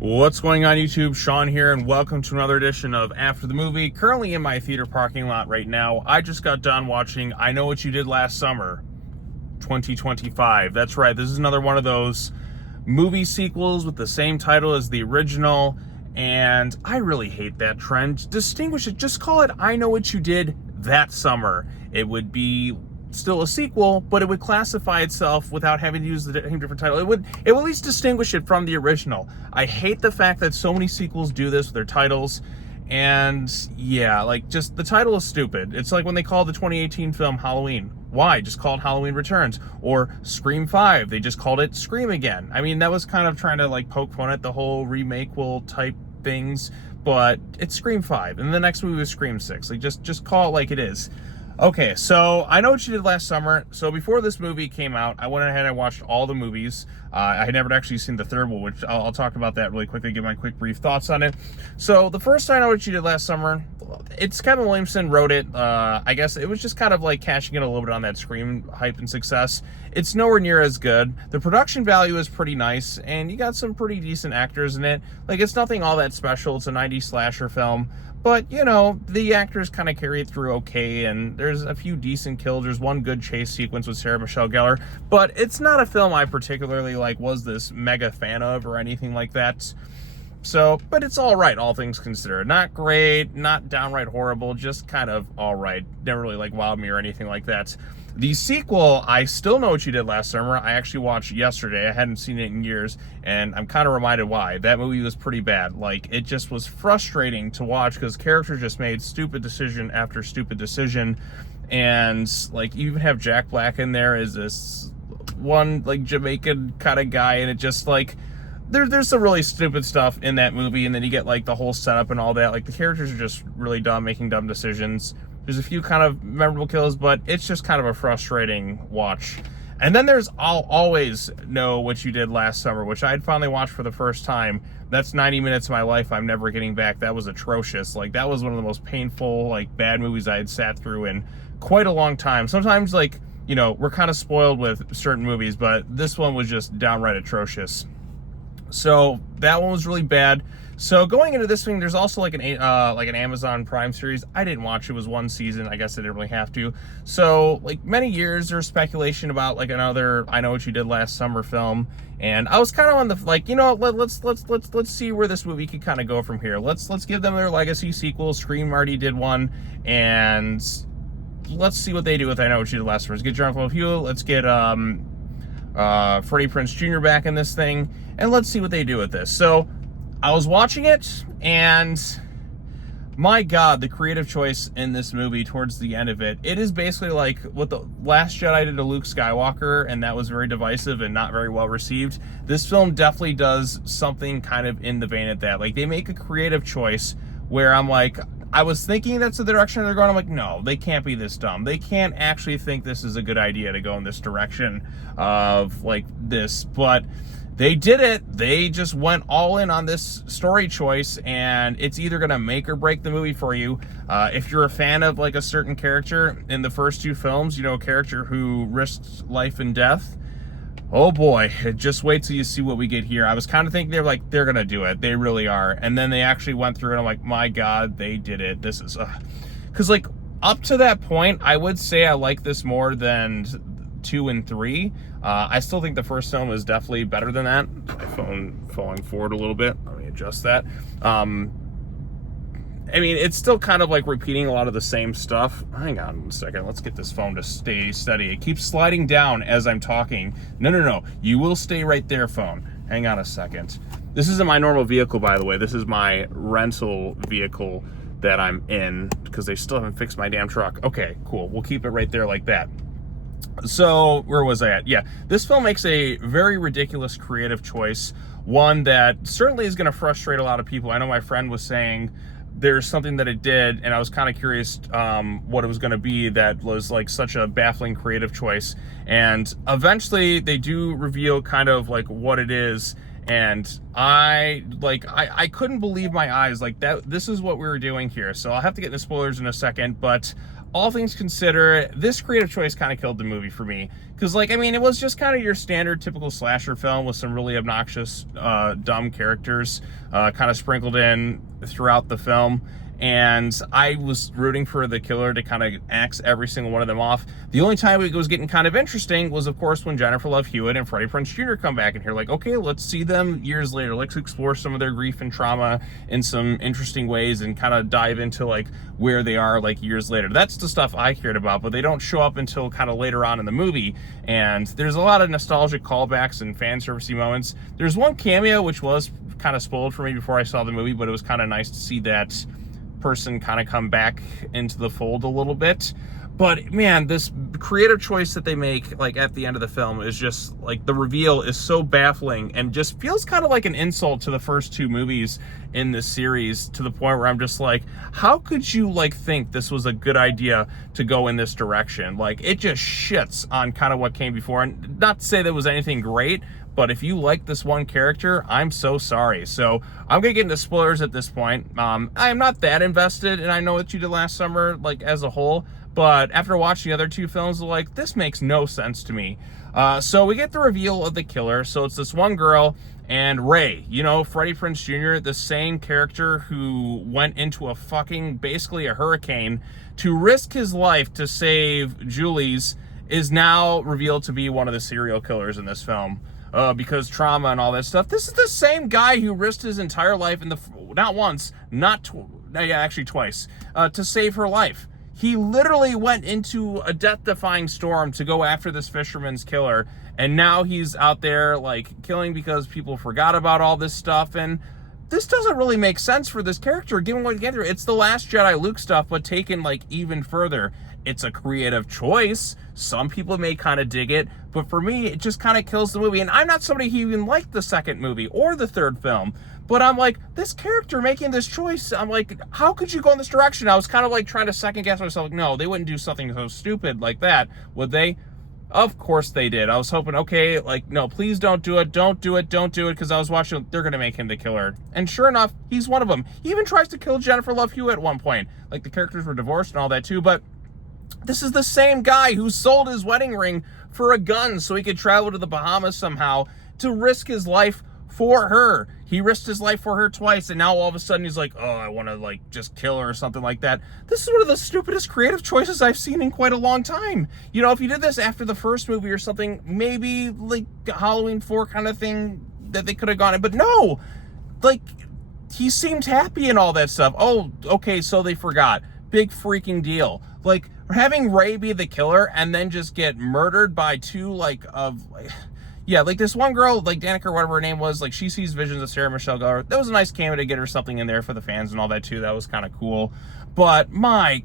What's going on YouTube? Sean here, and welcome to another edition of After the Movie. Currently in my theater parking lot right now. I just got done watching I Know What You Did Last Summer 2025. That's right, this is another one of those movie sequels with the same title as the original, and I really hate that trend. Distinguish it, just call it I Know What You Did That Summer. It would be still a sequel, but it would classify itself without having to use the same different title. It would at least distinguish it from the original. I hate the fact that so many sequels do this with their titles, and yeah, like, just the title is stupid. It's like when they called the 2018 film Halloween. Why? Just called Halloween Returns. Or Scream 5, they just called it Scream Again. I mean, that was kind of trying to like poke fun at the whole remake-will type things, but it's Scream 5, and the next movie was Scream 6. Like, just call it like it is. Okay, so I Know What You Did Last Summer. So before this movie came out, I went ahead and watched all the movies. I had never actually seen the third one, which I'll talk about that really quickly, give my quick brief thoughts on it. So the first I Know What You Did Last Summer, it's Kevin Williamson wrote it. I guess it was just kind of like cashing in a little bit on that Scream hype and success. It's nowhere near as good. The production value is pretty nice, and you got some pretty decent actors in it. Like, it's nothing all that special. It's a 90s slasher film. But, you know, the actors kind of carry it through okay, and there's a few decent kills. There's one good chase sequence with Sarah Michelle Gellar, but it's not a film I particularly, like, was this mega fan of or anything like that. So, but it's all right, all things considered. Not great, not downright horrible, just kind of all right. Never really, like, wowed me or anything like that. The sequel, I Still Know What You Did Last Summer, I actually watched yesterday. I hadn't seen it in years, and I'm kind of reminded why. That movie was pretty bad. Like, it just was frustrating to watch because characters just made stupid decision after stupid decision. And, like, you even have Jack Black in there as this one, like, Jamaican kind of guy, and it just, like, there's some really stupid stuff in that movie, and then you get, like, the whole setup and all that. Like, the characters are just really dumb, making dumb decisions. There's a few kind of memorable kills, but it's just kind of a frustrating watch. And then there's I'll Always Know What You Did Last Summer, which I had finally watched for the first time. That's 90 minutes of my life I'm never getting back. That was atrocious. Like, that was one of the most painful, like, bad movies I had sat through in quite a long time. Sometimes, like, you know, we're kind of spoiled with certain movies, but this one was just downright atrocious. So that one was really bad. So going into this thing, there's also like an Amazon Prime series. I didn't watch it. It was one season. I guess I didn't really have to. So, like, many years there's speculation about like another I Know What You Did Last Summer film, and I was kind of on the, like, you know, let's see where this movie could kind of go from here. Let's give them their legacy sequel. Scream already did one, and let's see what they do with I Know What You Did Last Summer. Let's get Jonathan Hugh. Let's get Freddie Prinze Jr. back in this thing, and let's see what they do with this. So I was watching it, and my God, the creative choice in this movie towards the end of it, it is basically like what the Last Jedi did to Luke Skywalker, and that was very divisive and not very well received. This film definitely does something kind of in the vein of that. Like, they make a creative choice where I'm like, I was thinking that's the direction they're going. I'm like, no, they can't be this dumb. They can't actually think this is a good idea to go in this direction of, like, this, but they did it. They just went all in on this story choice, and it's either going to make or break the movie for you. If you're a fan of, like, a certain character in the first two films, you know, a character who risked life and death, oh boy, just wait till you see what we get here. I was kind of thinking they're going to do it. They really are. And then they actually went through it, and I'm like, my God, they did it. This is, because, like, up to that point, I would say I like this more than 2 and 3. I still think the first film is definitely better than that. My phone falling forward a little bit. Let me adjust that. I mean, it's still kind of like repeating a lot of the same stuff. Hang on a second. Let's get this phone to stay steady. It keeps sliding down as I'm talking. No. You will stay right there, phone. Hang on a second. This isn't my normal vehicle, by the way. This is my rental vehicle that I'm in because they still haven't fixed my damn truck. Okay, cool. We'll keep it right there like that. So, where was I at? Yeah, this film makes a very ridiculous creative choice, one that certainly is going to frustrate a lot of people. I know my friend was saying there's something that it did, and I was kind of curious what it was going to be that was like such a baffling creative choice. And eventually they do reveal kind of like what it is, and I couldn't believe my eyes. Like, that, this is what we were doing here. So I'll have to get into spoilers in a second, but all things considered, this creative choice kind of killed the movie for me. Because, like, I mean, it was just kind of your standard typical slasher film with some really obnoxious, dumb characters kind of sprinkled in throughout the film. And I was rooting for the killer to kind of axe every single one of them off. The only time it was getting kind of interesting was, of course, when Jennifer Love Hewitt and Freddie Prinze Jr. come back in here. Like, okay, let's see them years later. Let's explore some of their grief and trauma in some interesting ways and kind of dive into, like, where they are, like, years later. That's the stuff I cared about, but they don't show up until kind of later on in the movie. And there's a lot of nostalgic callbacks and fan servicey moments. There's one cameo, which was kind of spoiled for me before I saw the movie, but it was kind of nice to see that person kind of come back into the fold a little bit. But man, this creative choice that they make, like, at the end of the film is just, like, the reveal is so baffling and just feels kind of like an insult to the first two movies in this series, to the point where I'm just like, how could you, like, think this was a good idea to go in this direction? Like, it just shits on kind of what came before. And not to say that was anything great, but if you like this one character, I'm so sorry. So I'm gonna get into spoilers at this point. I am not that invested, and I Know What You Did Last Summer, like, as a whole, but after watching the other two films, like, this makes no sense to me. So we get the reveal of the killer. So it's this one girl and Ray, you know, Freddie Prinze Jr., the same character who went into a fucking, basically a hurricane to risk his life to save Julie's, is now revealed to be one of the serial killers in this film. Because trauma and all that stuff. This is the same guy who risked his entire life not once, actually twice, to save her life. He literally went into a death-defying storm to go after this fisherman's killer, and now he's out there, like, killing because people forgot about all this stuff. And this doesn't really make sense for this character, given what you get through. It's the Last Jedi Luke stuff, but taken, like, even further. It's a creative choice. Some people may kind of dig it, but for me, it just kind of kills the movie. And I'm not somebody who even liked the second movie or the third film, but I'm like, this character making this choice, I'm like, how could you go in this direction? I was kind of like trying to second guess myself. Like, no, they wouldn't do something so stupid like that, would they? Of course they did. I was hoping, okay, like, no, please don't do it, because I was watching, they're going to make him the killer. And sure enough, he's one of them. He even tries to kill Jennifer Love Hewitt at one point. Like, the characters were divorced and all that too, but this is the same guy who sold his wedding ring for a gun so he could travel to the Bahamas somehow to risk his life for her. He risked his life for her twice, and now all of a sudden he's like, oh, I want to, like, just kill her or something like that. This is one of the stupidest creative choices I've seen in quite a long time. You know, if you did this after the first movie or something, maybe, like, Halloween 4 kind of thing that they could have gone in, but no! Like, he seemed happy and all that stuff. Oh, okay, so they forgot. Big freaking deal. Like, having Ray be the killer and then just get murdered by two, like, yeah, like this one girl, like Danica or whatever her name was, like, she sees visions of Sarah Michelle Gellar. That was a nice cameo to get her something in there for the fans and all that too. That was kind of cool. But my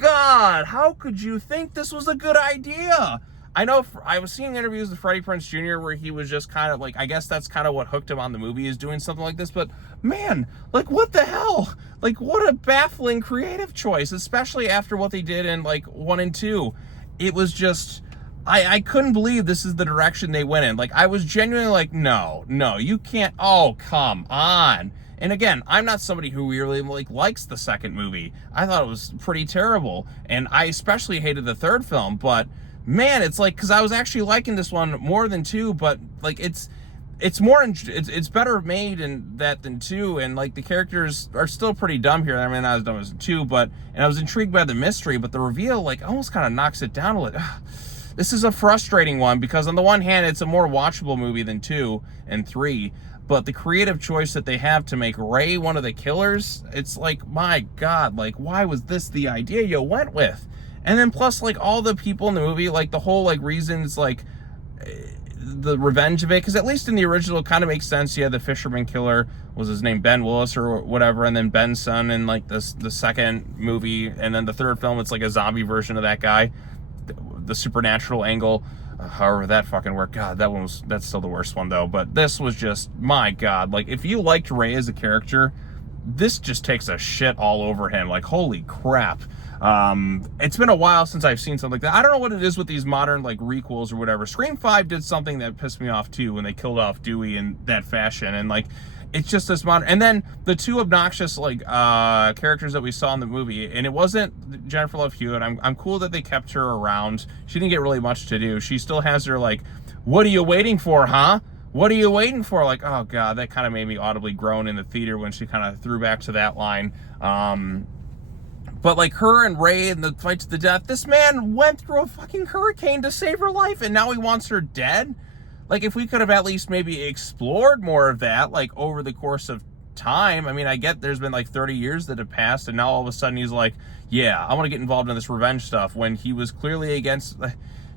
God, how could you think this was a good idea? I know I was seeing interviews with Freddie Prinze Jr. where he was just kind of like, I guess that's kind of what hooked him on the movie, is doing something like this. But man, like, what the hell? Like, what a baffling creative choice, especially after what they did in, like, 1 and 2. It was just, I couldn't believe this is the direction they went in. Like, I was genuinely like, no, you can't. Oh, come on. And again, I'm not somebody who really, like, likes the second movie. I thought it was pretty terrible. And I especially hated the third film, but man, it's like, because I was actually liking this one more than 2, but, like, it's better made in that than 2, and, like, the characters are still pretty dumb here. I mean, not as dumb as 2, and I was intrigued by the mystery, but the reveal, like, almost kind of knocks it down a little. This is a frustrating one, because on the one hand, it's a more watchable movie than 2 and 3, but the creative choice that they have to make Ray one of the killers, it's like, my God, like, why was this the idea you went with? And then plus, like, all the people in the movie, like, the whole, like, reasons, like, the revenge of it, because at least in the original it kind of makes sense. Yeah, the fisherman killer was his name, Ben Willis or whatever, and then Ben's son in, like, the second movie, and then the third film, it's like a zombie version of that guy, the supernatural angle, however that fucking worked. God, that's still the worst one though. But this was just, my God, like, if you liked Ray as a character, this just takes a shit all over him. Like, holy crap. It's been a while since I've seen something like that. I don't know what it is with these modern, like, requels or whatever. Scream 5 did something that pissed me off too when they killed off Dewey in that fashion, and, like, it's just this modern. And then the two obnoxious like characters that we saw in the movie, and it wasn't Jennifer Love Hewitt. I'm cool that they kept her around. She didn't get really much to do. She still has her like, what are you waiting for, huh? What are you waiting for? Like, oh god, that kind of made me audibly groan in the theater when she kind of threw back to that line. But like her and Ray and the fight to the death, this man went through a fucking hurricane to save her life, and now he wants her dead. Like, if we could have at least maybe explored more of that, like, over the course of time. I mean, I get there's been like 30 years that have passed, and now all of a sudden he's like, yeah, I want to get involved in this revenge stuff, when he was clearly against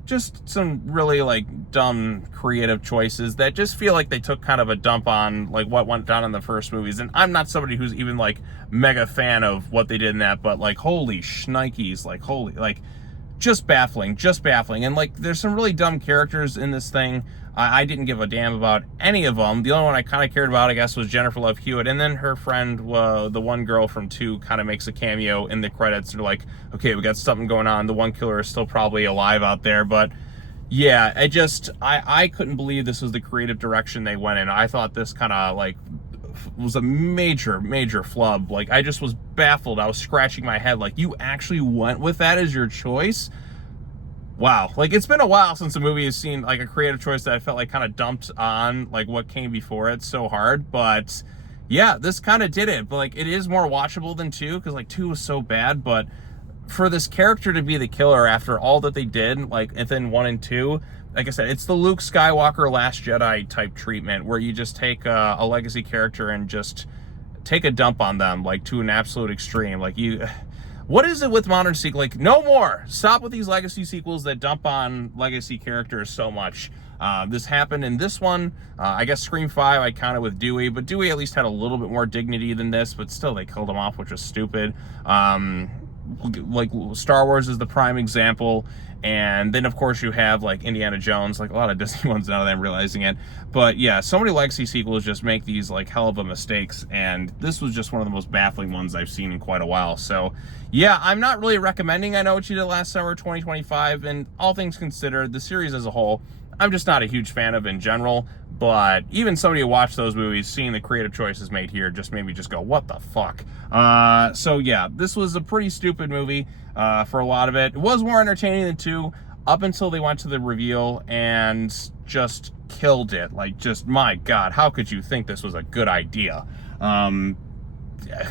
just some really like dumb creative choices that just feel like they took kind of a dump on like what went down in the first movies. And I'm not somebody who's even like mega fan of what they did in that, but like holy shnikes, like holy, like just baffling. And like there's some really dumb characters in this thing. I didn't give a damn about any of them. The only one I kind of cared about, I guess, was Jennifer Love Hewitt. And then her friend, the one girl from 2, kind of makes a cameo in the credits. They're like, okay, we got something going on. The one killer is still probably alive out there. But yeah, I couldn't believe this was the creative direction they went in. I thought this kind of like was a major flub. Like, I just was baffled. I was scratching my head. Like, you actually went with that as your choice? Wow. Like, it's been a while since a movie has seen like a creative choice that I felt like kind of dumped on like what came before it so hard. But yeah, this kind of did it. But like, it is more watchable than 2, because like 2 was so bad. But for this character to be the killer after all that they did, like within 1 and 2, like I said, it's the Luke Skywalker Last Jedi type treatment, where you just take a legacy character and just take a dump on them like to an absolute extreme. Like, what is it with modern sequel? Like, no more. Stop with these legacy sequels that dump on legacy characters so much. This happened in this one. I guess Scream 5, I counted with Dewey, but Dewey at least had a little bit more dignity than this, but still they killed him off, which was stupid. Like Star Wars is the prime example. And then, of course, you have, like, Indiana Jones, like a lot of Disney ones now that I'm realizing it. But, yeah, so many legacy sequels just make these, like, hell of a mistakes. And this was just one of the most baffling ones I've seen in quite a while. So, yeah, I'm not really recommending I Know What You Did Last Summer 2025. And all things considered, the series as a whole, I'm just not a huge fan of in general. But even somebody who watched those movies, seeing the creative choices made here just made me just go, what the fuck? So yeah, this was a pretty stupid movie for a lot of it. It was more entertaining than 2, up until they went to the reveal and just killed it. Like, just, my God, how could you think this was a good idea?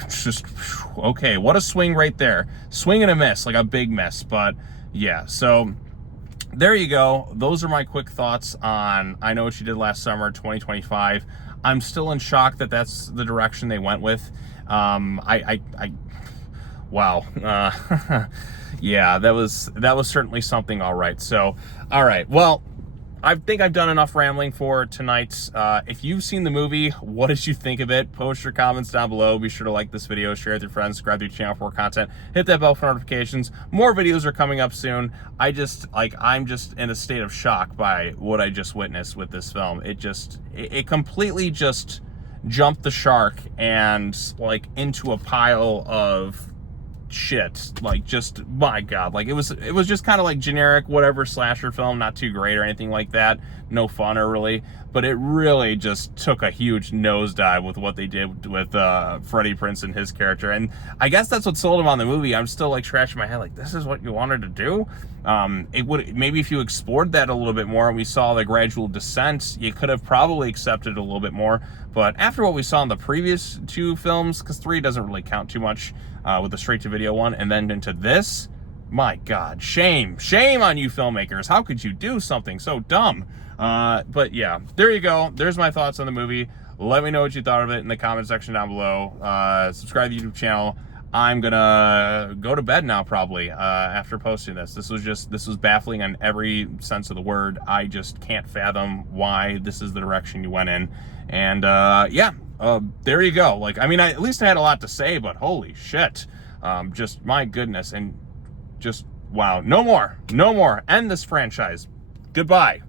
Just, okay, what a swing right there. Swing and a miss, like a big miss. But yeah, so there you go. Those are my quick thoughts on I Know What You Did Last Summer 2025. I'm still in shock that that's the direction they went with. Wow. Yeah, that was certainly something. All right. So, all right. Well, I think I've done enough rambling for tonight. If you've seen the movie, what did you think of it? Post your comments down below. Be sure to like this video, share it with your friends, subscribe to your channel for more content, hit that bell for notifications. More videos are coming up soon. I'm just in a state of shock by what I just witnessed with this film. It completely just jumped the shark and like into a pile of shit. Like, just, my God, like it was just kind of like generic whatever slasher film, not too great or anything like that, no fun or really, but it really just took a huge nosedive with what they did with Freddie Prinze and his character. And I guess that's what sold him on the movie. I'm still like scratching my head like, this is what you wanted to do? It would, maybe if you explored that a little bit more and we saw the gradual descent, you could have probably accepted it a little bit more. But after what we saw in the previous 2 films, because 3 doesn't really count too much, with the straight-to-video one, and then into this, my God, shame on you filmmakers. How could you do something so dumb? But yeah, there you go. There's my thoughts on the movie. Let me know what you thought of it in the comment section down below. Subscribe to the YouTube channel. I'm gonna go to bed now, probably, after posting this. This was baffling in every sense of the word. I just can't fathom why this is the direction you went in. And yeah, there you go. Like, I mean, at least I had a lot to say, but holy shit. Just, my goodness. And just, wow. No more. End this franchise. Goodbye.